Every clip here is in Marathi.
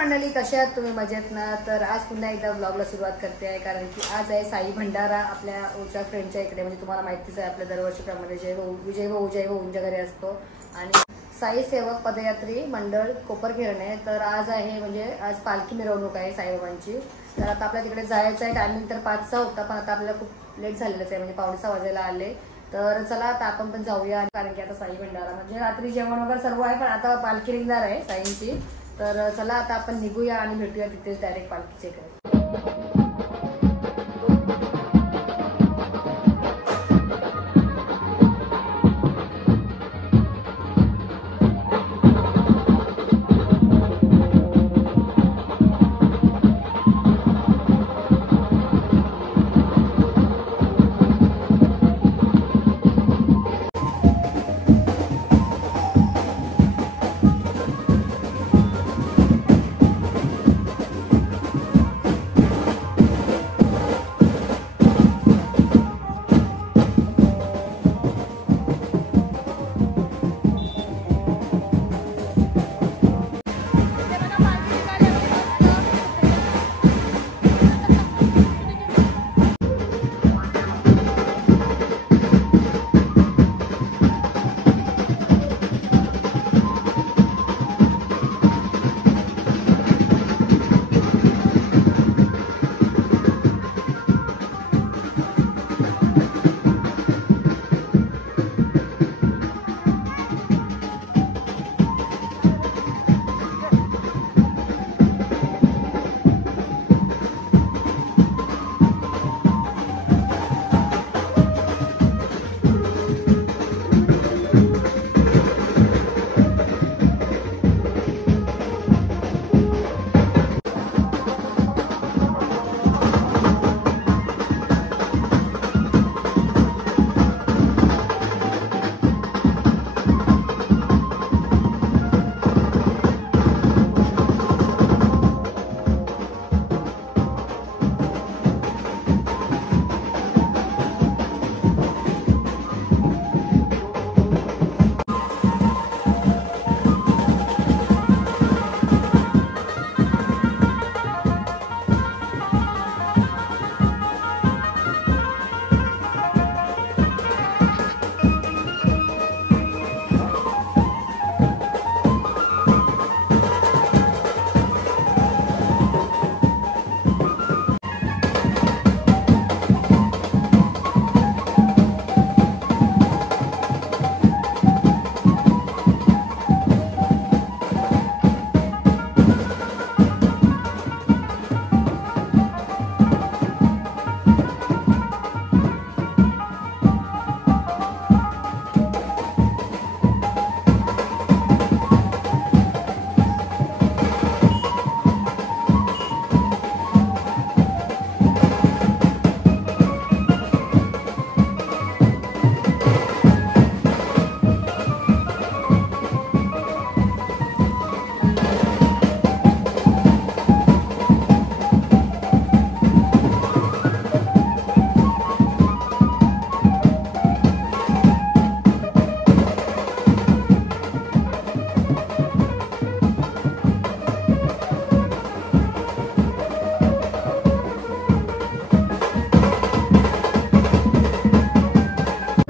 मंडळी, कशा आहात तुम्ही? मजेत ना? तर आज पुन्हा एकदा ब्लॉगला सुरुवात करते आहे, कारण की आज आहे साई भंडारा आपल्या ओच्या फ्रेंडच्या इकडे. म्हणजे तुम्हाला माहितीच आहे आपल्या दरवर्षीप्रमाणे विजय भाऊंच्या घरी असतो. आणि साई सेवक पदयात्री मंडळ कोपरखिरणे. तर आज आहे म्हणजे आज पालखी मिरवणूक आहे साईबाबांची. तर आता आपल्या तिकडे जायचं आहे. टायमिंग तर 5चा होता, पण आता आपल्याला खूप लेट झालेलंच आहे, म्हणजे 5:45 वाजायला आले. तर चला आता आपण पण जाऊया, कारण की आता साई भंडारा म्हणजे रात्री जेवण वगैरे सर्व आहे, पण आता पालखी निघणार आहे साईंची. तर चला आता आपण निघूया आणि भेटूया तिथेच डायरेक्ट पालखीच्या इकडे.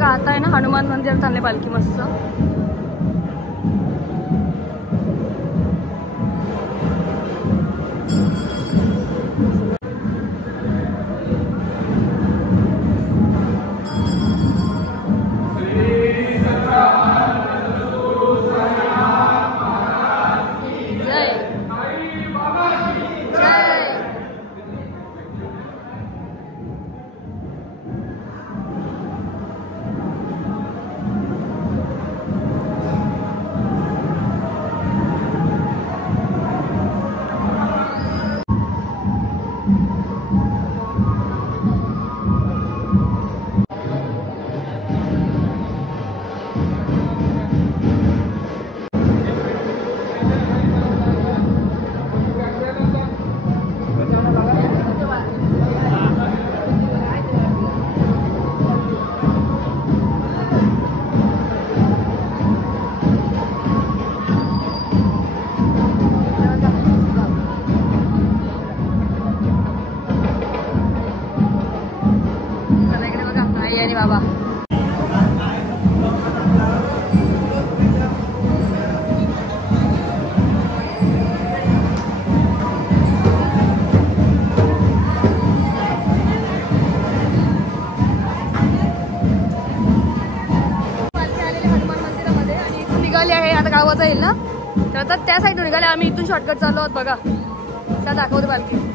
आता आहे ना हनुमान मंदिर चालले पालखी मस्त. गावाचा जाईल ना, तर आता त्या साईडून निघाले आम्ही. इथून शॉर्टकट चाललो आहोत बघा. त्या दाखवते पालखी.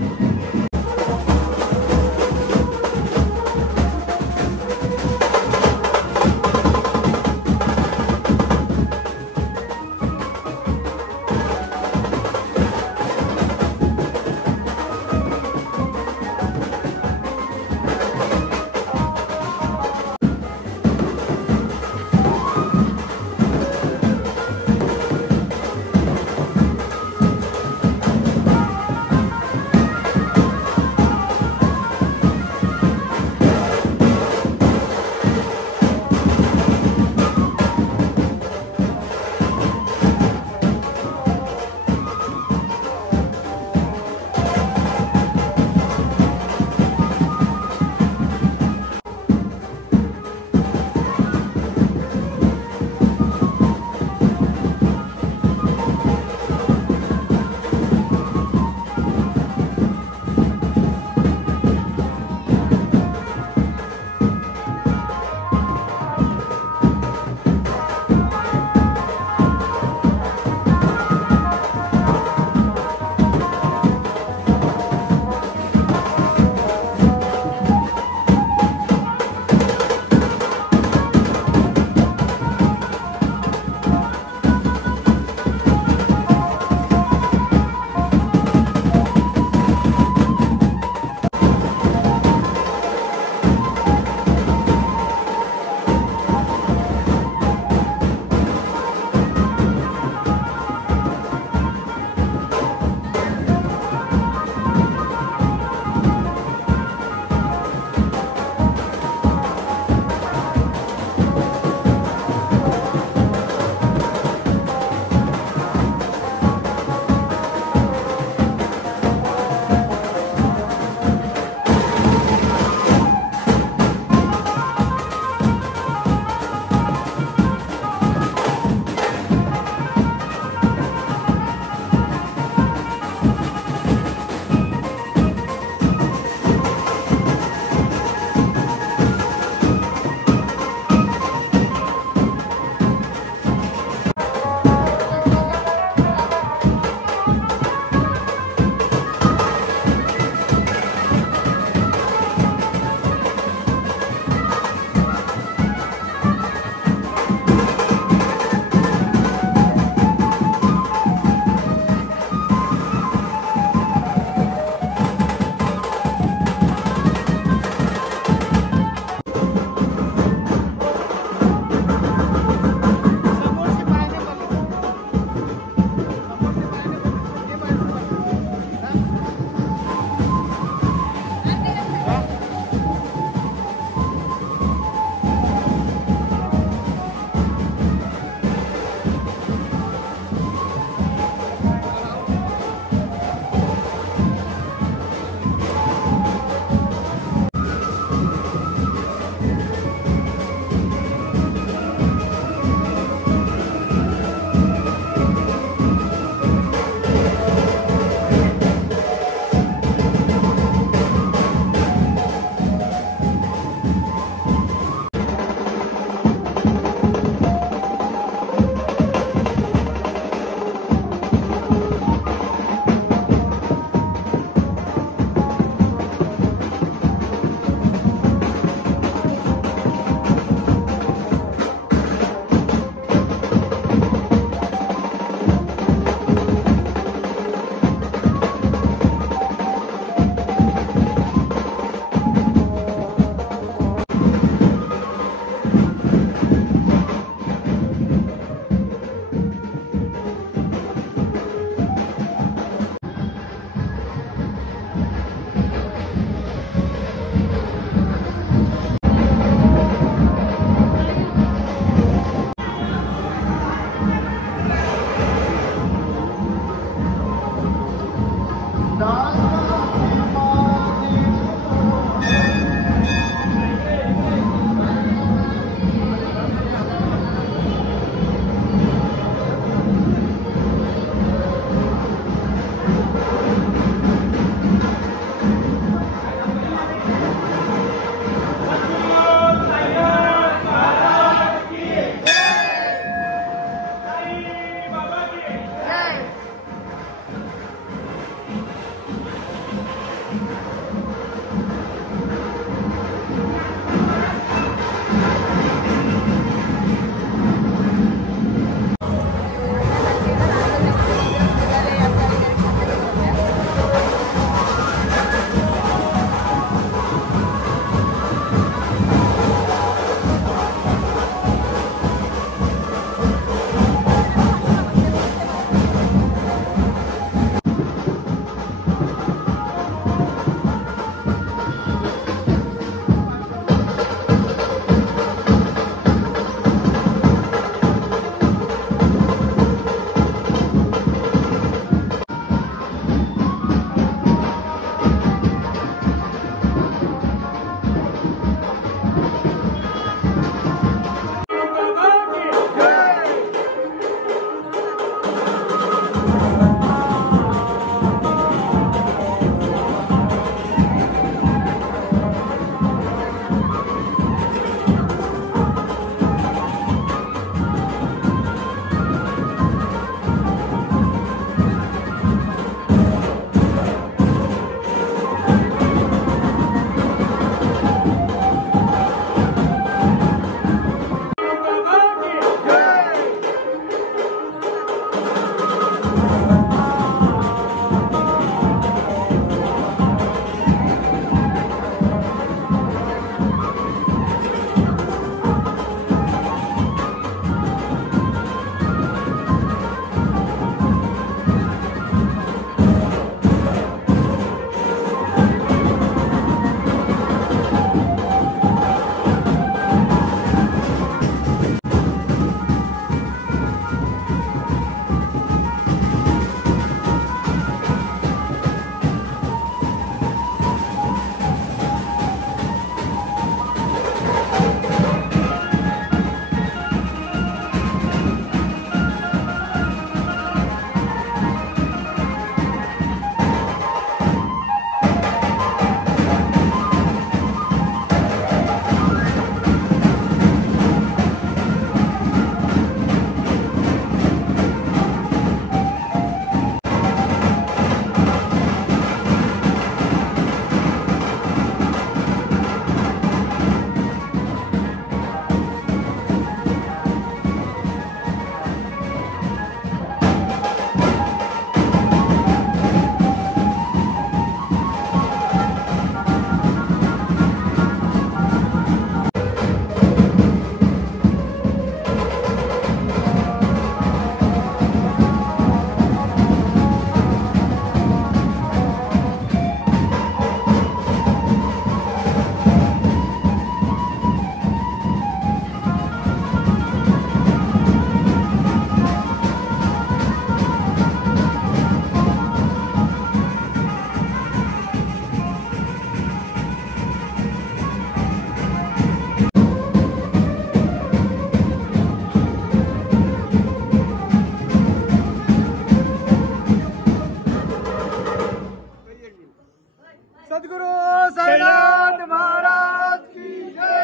सद्गुरु साईनाथ महाराज की जय।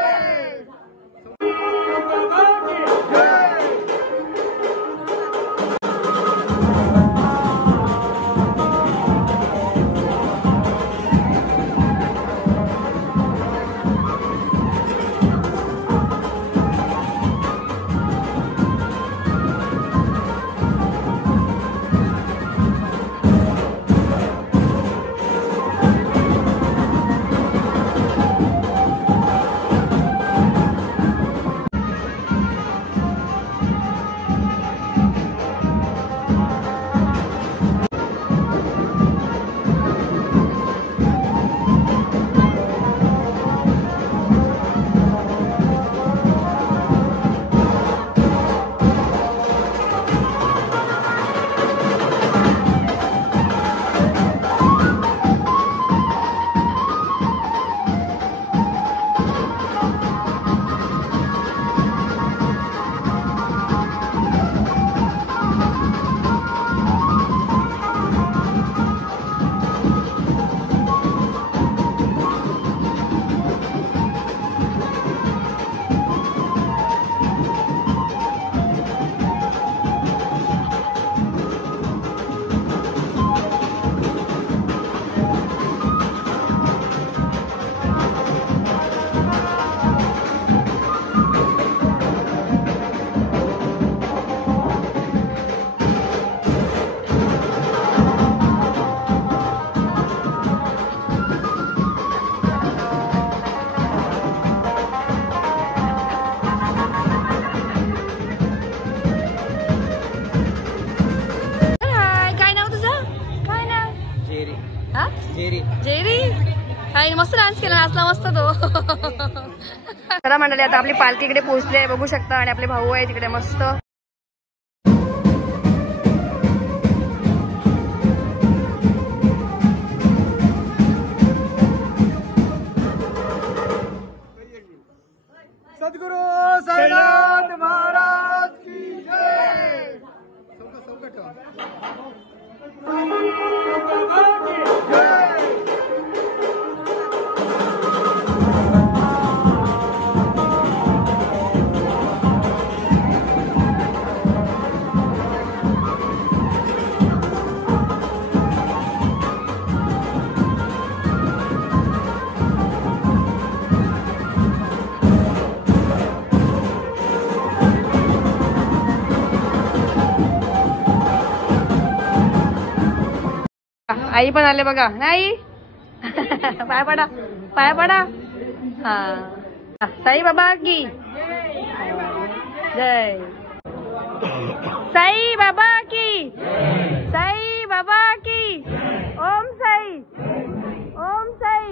जेरी काय मस्त डान्स केला, नाचला मस्त तो. चला मंडळी, आता आपली पालखी इकडे पोहोचली आहे, बघू शकता. आणि आपले भाऊ आहे तिकडे मस्त. सद्गुरु साईनाथ महाराज की जय। आई पण आले बघा. नाही पाया पडा, पाया पडा. हा साई बाबा की जय. साई बाबा की, साई बाबा की. ओम साई, ओम साई.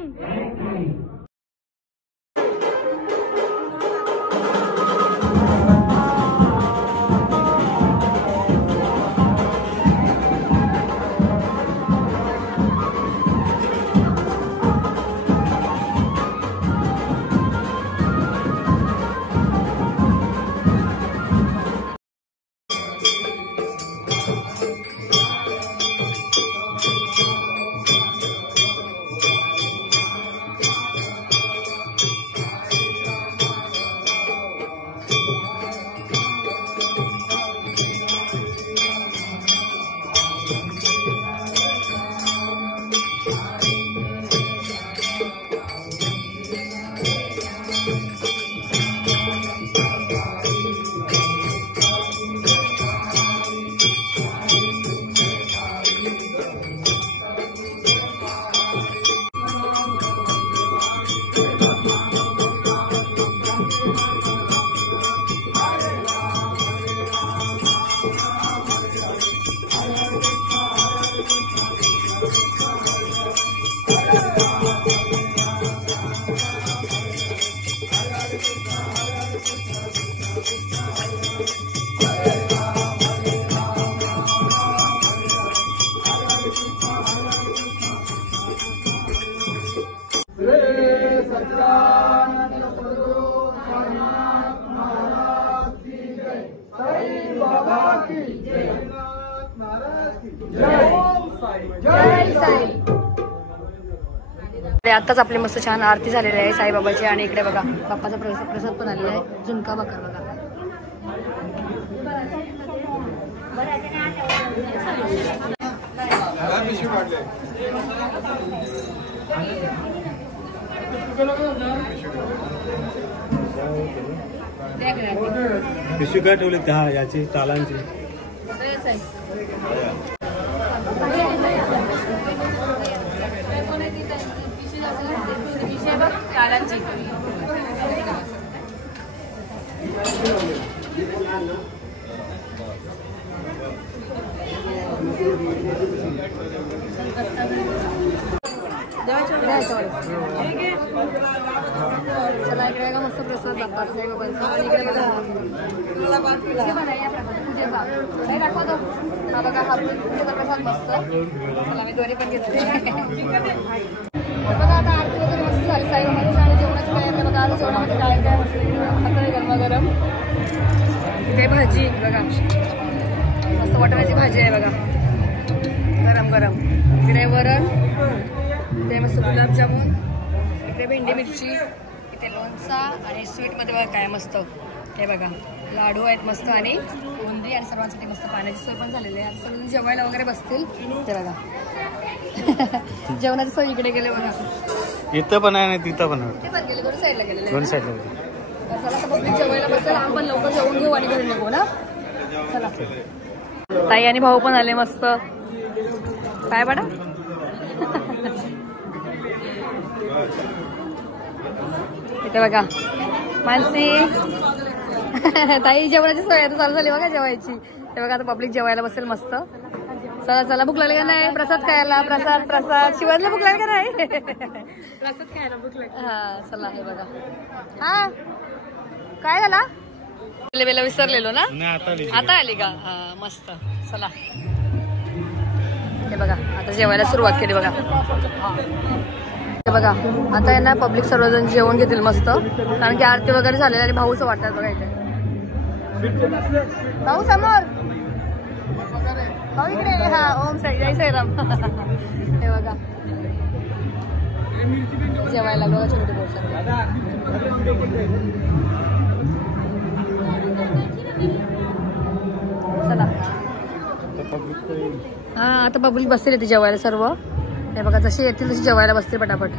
आताच आपली मस्त छान आरती झालेली आहे साईबाबाची. आणि इकडे बघा बाप्पाचा प्रसाद पण आलेला आहे. झुणका भाकर बघा. पिशवी काय ठेवले त्या याची तालांची. चला इकडे का मस्त प्रसाद लागतात साईबाबांचा. आणि इकडे दाखवतो हा बघा हा पूजेचा प्रसाद मस्त. चला मी दोन्ही पण घेतले. बघा आता आरती वगैरे मस्त झाली साईबाबांची. आणि जेवणाची तयारी बघा. आता जेवणामध्ये काय काय मस्त आता गरमागरम इथे भाजी बघा. मस्त वाटाण्याची भाजी आहे बघा गरम गरम. इकडे वरण, इथे मस्त गुलाबजामुन, इकडे भेंडी मिरची, इथे लोणचा. आणि स्वीटमध्ये बघा काय मस्त हे बघा लाडू आहेत मस्त. आणि बुंदी. आणि सर्वांसाठी मस्त पाण्याची सोय पण झालेली आहे. सर्व जेवायला वगैरे बसतील ते बघा. जेवणाची सोय इकडे गेले बघा. इथं पण आहे आणि तिथं पण आहे. ते पण गेले दोन्ही साईडला गेलेले. दोन साईडला. चला तर पब्लिक जेवायला बसेल. आम्ही पण लवकर जेवून घेऊ आणि घरी निघू ना. चला ताई आणि भाऊ पण आले मस्त. काय बडा इथे बघा मानसी. ताई जेवणाची सोय आता चालू झाली बघा जेवायची. ते बघा आता पब्लिक जेवायला बसेल मस्त. चला चला भूक लागली का नाही. प्रसाद खायला. प्रसाद प्रसाद. शिवाजला भूक लागली का नाही. प्रसाद खायला भूक लागली. हा चला हे बघा. हा काय झाला वेळेला विसरलेलो ना. आता आली का. हा मस्त. चला हे बघा आता जेवायला सुरुवात केली बघा. हे बघा आता यांना पब्लिक सर्वजण जेवण घेतील मस्त. कारण की आरती वगैरे झालेली. आणि भाऊचं वाटतात बघा इथे. भाऊ समोर. भाऊ इकडे. हा ओम साई जय साईराम. हे बघा जेवायला बघा छोटे बोलतात. चला हा आता पब्लिक बसतील येते जेवायला सर्व. हे बघा जशी येतील तशी जेवायला बसतील पटापट.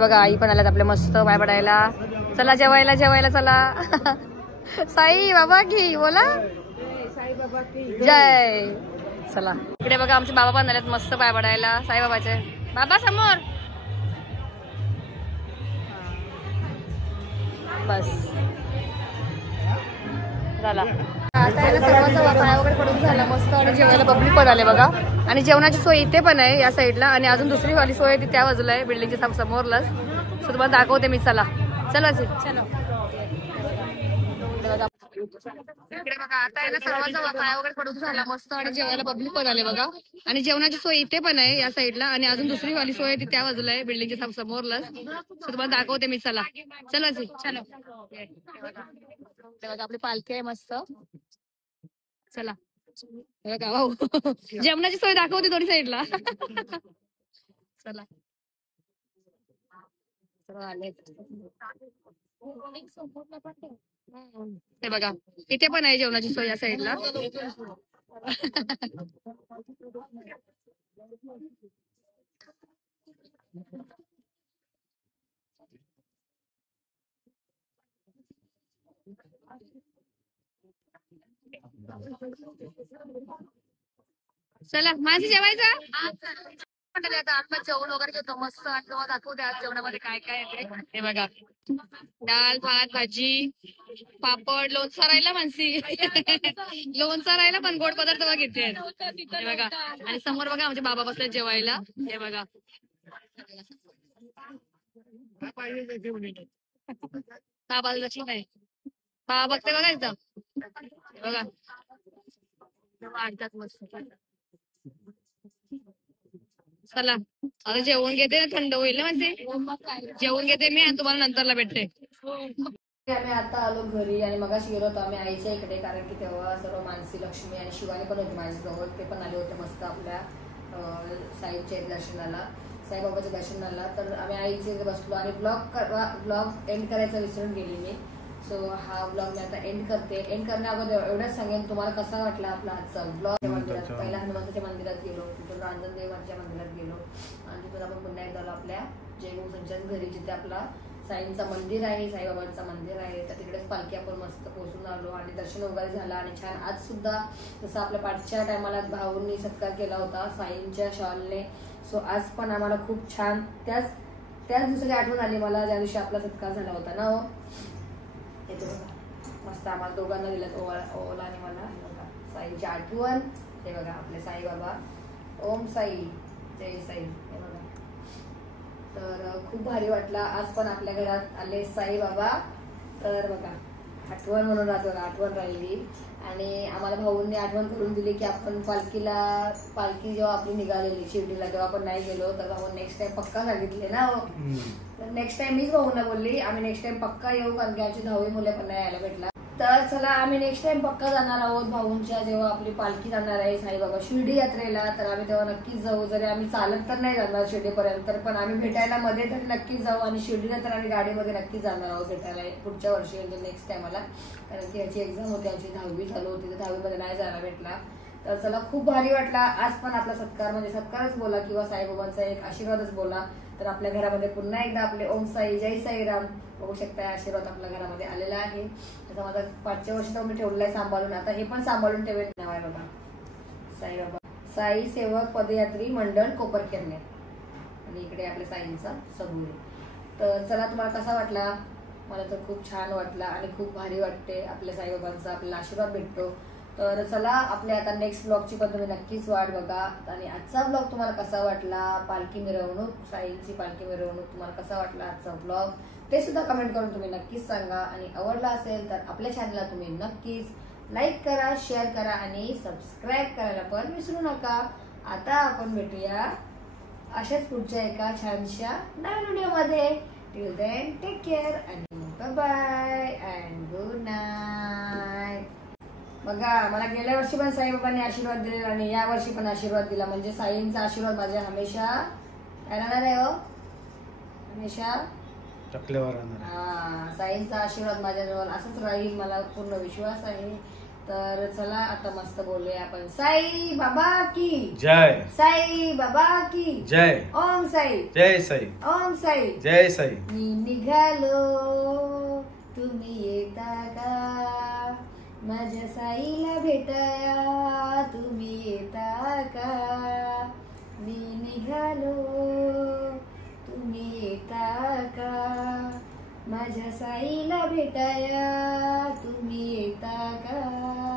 बघा आई पण आल्यात आपल्या मस्त पाय पडायला. चला जेवायला जेवायला चला. साई बाबा की बोला जय. चला इकडे बघा आमचे बाबा पण आलेत मस्त पाय पडायला साईबाबाचे. बाबा समोर बस झाला. आता याला सर्वांचा पाय वगैरे पडून झाला मस्त आणि जेवायला बबली पण आले बघा. आणि जेवणाची सोय इथे पण आहे या साईडला आणि अजून दुसरी वाली सोय ती त्या बाजूला आहे बिल्डिंगच्या समोरलाच. सो तुम्हाला दाखवते मी. चला चला चलो इकडे बघा. आता याला सर्वांचा पाय वगैरे पडून झाला मस्त आणि जेवायला बबली पण आले बघा. आणि जेवणाची सोय इथे पण आहे या साईडला आणि अजून दुसरी वाली सोय ती त्या बाजूला आहे बिल्डिंगच्या समोरलाच. सो तुम्हाला दाखवते मी. चला चला चलो बघा आपली पालखी आहे मस्त. चला बघा भाऊ जेवणाची सोय दाखवते दोन्ही साईडला. चला आले हे बघा इथे पण आहे जेवणाची सोय या साईडला. चला माझं जेवायचं आता आपण जेवण वगैरे घेतो मस्त आणि तेव्हा दाखवते आज जेवणामध्ये काय काय येते. हे बघा डाळ भात भाजी पापड लोणचं राहिला मानसी. लोणचं राहिला पण गोड पदार्थ बघा घेते हे बघा. आणि समोर बघा आमचे बाबा बसले जेवायला. हे बघा हा बाजूला नाही हा बघते बघा एकदम बघा वाढतात मस्त. चला आता जेवण घेते ना थंड होईल ना म्हणजे जेवण घेते मी आणि तुम्हाला नंतरला भेटते. आम्ही आता आलो घरी आणि मगाशी गेलो होतो आम्ही आईच्या इकडे कारण की तेव्हा सर्व मानसी लक्ष्मी आणि शिवानी पण होते माझ्याजवळ. ते पण आले होते मस्त आपल्या साईच्या दर्शनाला साईबाबाच्या दर्शनाला. तर आम्ही आईच्या इथे बसलो आणि ब्लॉग एंड करायचा विसरून गेली मी. सो हा ब्लॉग मी आता एंड करते. एंड करण्याअगोदर एवढंच सांगेन तुम्हाला कसा वाटला आपला आजचा ब्लॉग. मंदिरात पहिला हनुमंताच्या मंदिरात गेलो तिथून रांजणदेवाच्या मंदिरात गेलो आणि तिथून आपण पुन्हा एकदा आपल्या जयगुरूंच्या घरी जिथे आपला साईंचा मंदिर आहे साईबाबांचं मंदिर आहे तर तिकडेच पालखी आपण मस्त पोहोचून आलो आणि दर्शन वगैरे झाला. आणि छान आज सुद्धा जसं आपल्या पाठच्या टायमाला भाऊंनी सत्कार केला होता साईंच्या शॉलने. सो आज पण आम्हाला खूप छान त्याच दिवसाची आठवण आली मला ज्या दिवशी आपला सत्कार झाला होता ना. मस्त आम्हाला दोघांना दिलं ओला आणि मला साईची आठवण. हे बघा आपले साईबाबा ओम साई जय साई. हे बघा तर खूप भारी वाटला. आज पण आपल्या घरात आले साईबाबा. तर बघा आठवण म्हणून राहतो का आठवण राहिली. आणि आम्हाला भाऊंनी आठवण करून दिली की आपण पालखी जेव्हा आपली निघालेली शिर्डीला तेव्हा आपण नाही गेलो तर भाऊ नेक्स्ट टाइम पक्का सांगितले ना. तर नेक्स्ट टाइम मीच भाऊंना बोलली आम्ही नेक्स्ट टाइम पक्का येऊ कारण की आमची 10वी मुले पण नाही यायला भेटला. तर चला आम्ही नेक्स्ट टाइम पक्का जाणार आहोत भाऊंच्या जेव्हा आपली पालखी जाणार आहे साईबाबा शिर्डी यात्रेला. तर आम्ही तेव्हा नक्कीच जाऊ. जरी आम्ही चालत तर नाही जाणार शिर्डीपर्यंत तर पण आम्ही भेटायला मध्ये तरी नक्कीच जाऊ. आणि शिर्डीला तर आम्ही गाडीमध्ये नक्कीच जाणार आहोत भेटायला पुढच्या वर्षी म्हणजे नेक्स्ट टाइमला. कारण की याची एक्झाम होती आमची 10वी चालू होती तर 10वी मध्ये नाही जायला भेटला. तर चला खूप भारी वाटला. आज पण आपला सत्कार म्हणजे सत्कारच बोला किंवा साईबाबांचा एक आशीर्वादच बोला. तर आपल्या घरामध्ये पुन्हा एकदा आपले ओम साई जय साईराम बघू शकता आशीर्वाद आपल्या घरामध्ये आलेला आहे. त्याचा माझा 5च्या वर्षी तर मी ठेवलेला आहे सांभाळून. आता हे पण सांभाळून ठेवेल. नाव आहे बघा साईबाबा साई सेवक पदयात्री मंडळ कोपरखेरणे आणि इकडे आपल्या साईंचा सबुरी. तर चला तुम्हाला कसा वाटला. मला तर खूप छान वाटला आणि खूप भारी वाटते. आपल्या साईबाबांचा आपल्याला आशीर्वाद भेटतो. तर चला आपल्या आता नेक्स्ट ब्लॉगची पण तुम्ही नक्कीच वाट बघा. आणि आजचा ब्लॉग तुम्हाला कसा वाटला पालखी मिरवणूक साईंची पालखी मिरवणूक तुम्हाला कसा वाटला आजचा ब्लॉग ते सुद्धा कमेंट करून तुम्ही नक्कीच सांगा. आणि आवडला असेल तर आपल्या चॅनलला तुम्ही नक्कीच लाईक करा शेअर करा आणि सबस्क्राईब करायला पण विसरू नका. आता आपण भेटूया अशाच पुढच्या एका छानशा नवीन व्हिडिओमध्ये. टिल देन टेक केअर आणि bye bye and good night. बघा मला गेल्या वर्षी पण साईबाबांनी आशीर्वाद दिले आणि या वर्षी पण आशीर्वाद दिला म्हणजे साईंचा आशीर्वाद माझ्या हमेशा राहणार आहे. हो हमेशा टकल्यावर राहणार. साईंचा आशीर्वाद माझ्याजवळ असंच राहील मला पूर्ण विश्वास आहे. तर चला आता मस्त बोलूया आपण. साई बाबा की जय. साई बाबा की जय. ओम साई. जय साई. ओम साई. जय साई. मी निघालो तुम्ही येता का, माझ्या साईला भेटाया तुम्ही येता का. मी निघालो तुम्ही येता का, माझ्या साईला भेटाया तुम्ही येता का.